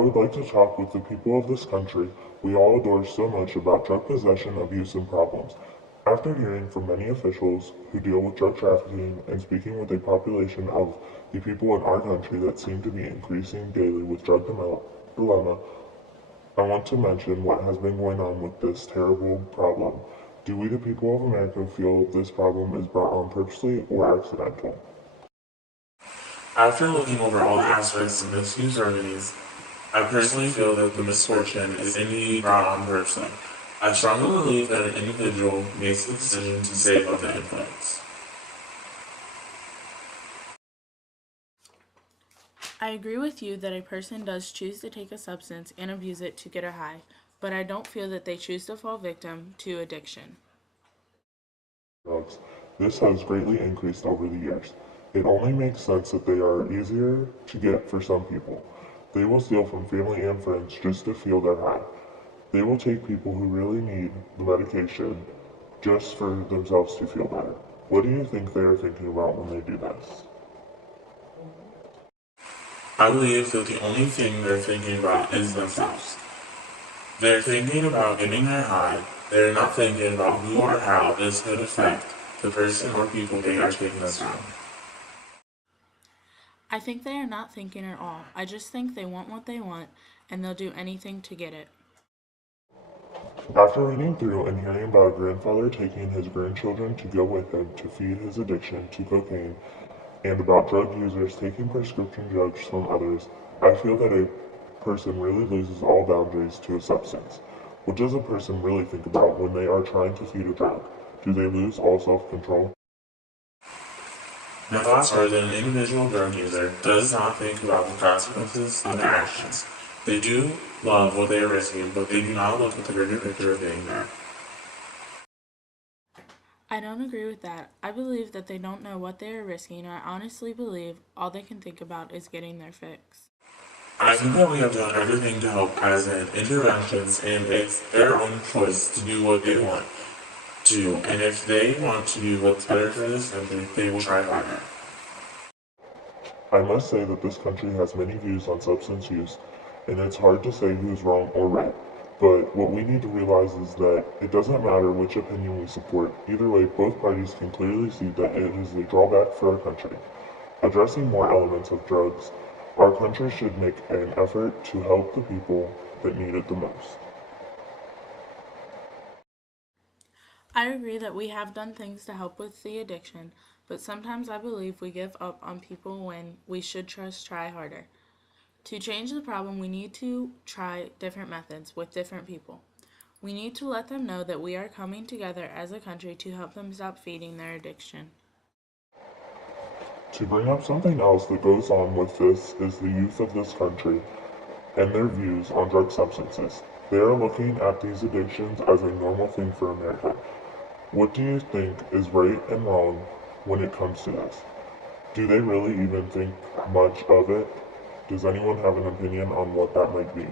would like to talk with the people of this country we all adore so much about drug possession, abuse, and problems. After hearing from many officials who deal with drug trafficking and speaking with a population of the people in our country that seem to be increasing daily with dilemma, I want to mention what has been going on with this terrible problem. Do we, the people of America, feel this problem is brought on purposely or accidental? After looking over all the aspects of misuse remedies, I personally feel that the misfortune is indeed brought on purposely. I strongly believe that an individual makes the decision to save of the influence. I agree with you that a person does choose to take a substance and abuse it to get a high, but I don't feel that they choose to fall victim to addiction. Drugs. This has greatly increased over the years. It only makes sense that they are easier to get for some people. They will steal from family and friends just to feel their high. They will take people who really need the medication just for themselves to feel better. What do you think they are thinking about when they do this? I believe that the only thing they're thinking about is themselves. They're thinking about getting their high. They're not thinking about who or how this could affect the person or people they are taking this from. I think they are not thinking at all. I just think they want what they want, and they'll do anything to get it. After reading through and hearing about a grandfather taking his grandchildren to go with him to feed his addiction to cocaine, and about drug users taking prescription drugs from others, I feel that a person really loses all boundaries to a substance. What does a person really think about when they are trying to feed a drug? Do they lose all self-control? My thoughts are that an individual drug user does not think about the consequences of their actions. They do love what they are risking, but they do not look at the bigger picture of being there. I don't agree with that. I believe that they don't know what they are risking, and I honestly believe all they can think about is getting their fix. I think that we have done everything to help as in interventions, and it's their own choice to do what they want to. And if they want to do what's better for this country, they will try harder. I must say that this country has many views on substance use, and it's hard to say who's wrong or right. But what we need to realize is that it doesn't matter which opinion we support. Either way, both parties can clearly see that it is a drawback for our country. Addressing more elements of drugs, our country should make an effort to help the people that need it the most. I agree that we have done things to help with the addiction, but sometimes I believe we give up on people when we should just try harder. To change the problem, we need to try different methods with different people. We need to let them know that we are coming together as a country to help them stop feeding their addiction. To bring up something else that goes on with this is the youth of this country and their views on drug substances. They are looking at these addictions as a normal thing for America. What do you think is right and wrong when it comes to this? Do they really even think much of it? Does anyone have an opinion on what that might be?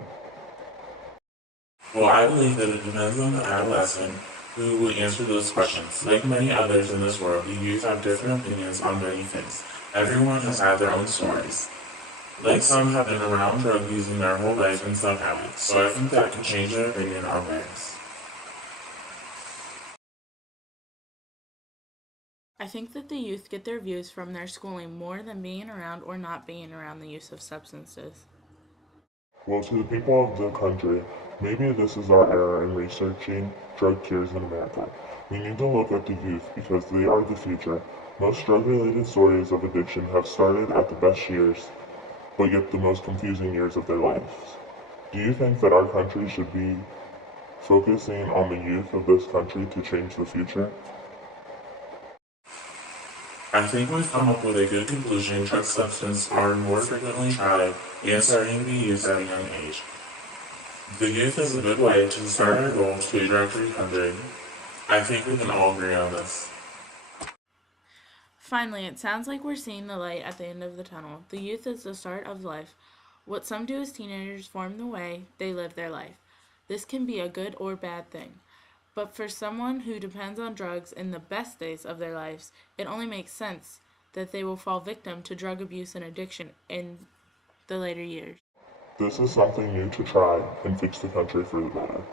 Well, I believe that it depends on the adolescent who would answer those questions. Like many others in this world, the youth have different opinions on many things. Everyone has had their own stories. Like some have been around drug using their whole life and some haven't. So I think that could change their opinion on things. I think that the youth get their views from their schooling more than being around or not being around the use of substances. Well, to the people of the country, maybe this is our era in researching drug cures in America. We need to look at the youth because they are the future. Most drug-related stories of addiction have started at the best years, but yet the most confusing years of their lives. Do you think that our country should be focusing on the youth of this country to change the future? I think we've come up with a good conclusion. Drug substances are more frequently tried and starting to be used at a young age. The youth is a good way to start our goal to a drug-free country. I think we can all agree on this. Finally, it sounds like we're seeing the light at the end of the tunnel. The youth is the start of life. What some do as teenagers form the way they live their life. This can be a good or bad thing. But for someone who depends on drugs in the best days of their lives, it only makes sense that they will fall victim to drug abuse and addiction in the later years. This is something new to try and fix the country for the better.